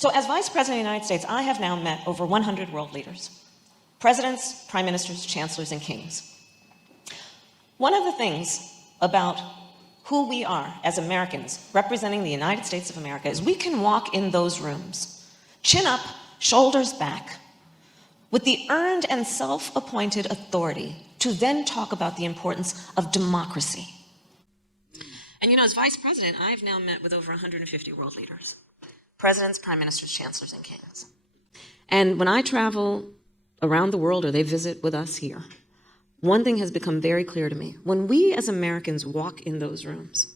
So as Vice President of the United States, I have now met over 100 world leaders, presidents, prime ministers, chancellors, and kings. One of the things about who we are as Americans representing the United States of America is we can walk in those rooms, chin up, shoulders back, with the earned and self-appointed authority to then talk about the importance of democracy. And as Vice President, I've now met with over 150 world leaders, presidents, prime ministers, chancellors, and kings. And when I travel around the world or they visit with us here, one thing has become very clear to me. When we as Americans walk in those rooms,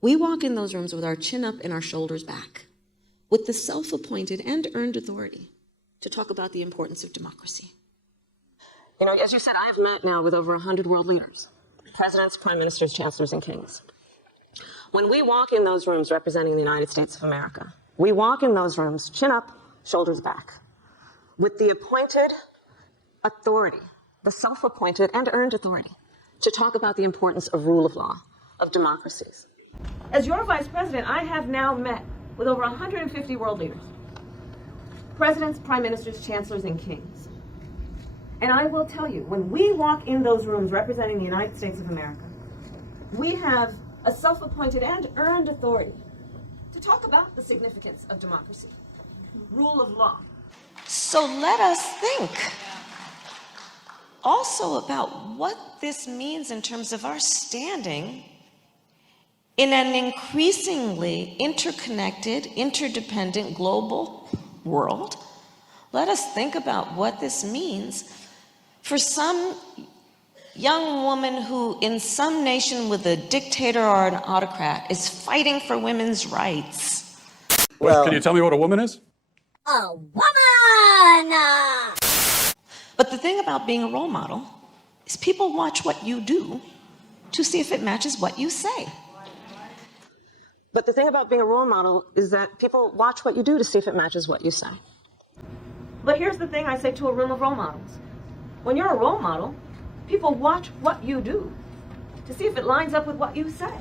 we walk in those rooms with our chin up and our shoulders back, with the self-appointed and earned authority to talk about the importance of democracy. As you said, I've met now with over 100 world leaders, presidents, prime ministers, chancellors, and kings. When we walk in those rooms representing the United States of America, we walk in those rooms chin up, shoulders back, with the appointed authority, the self-appointed and earned authority to talk about the importance of rule of law, of democracies. As your Vice President, I have now met with over 150 world leaders, presidents, prime ministers, chancellors, and kings. And I will tell you, when we walk in those rooms representing the United States of America, we have a self-appointed and earned authority to talk about the significance of democracy, rule of law. So let us think also about what this means in terms of our standing in an increasingly interconnected, interdependent global world. Let us think about what this means for some young woman who in some nation with a dictator or an autocrat is fighting for women's rights. Well, can you tell me what a woman is? A woman! But the thing about being a role model is people watch what you do to see if it matches what you say. But the thing about being a role model is that people watch what you do to see if it matches what you say. But here's the thing I say to a room of role models. When you're a role model, people watch what you do to see if it lines up with what you say.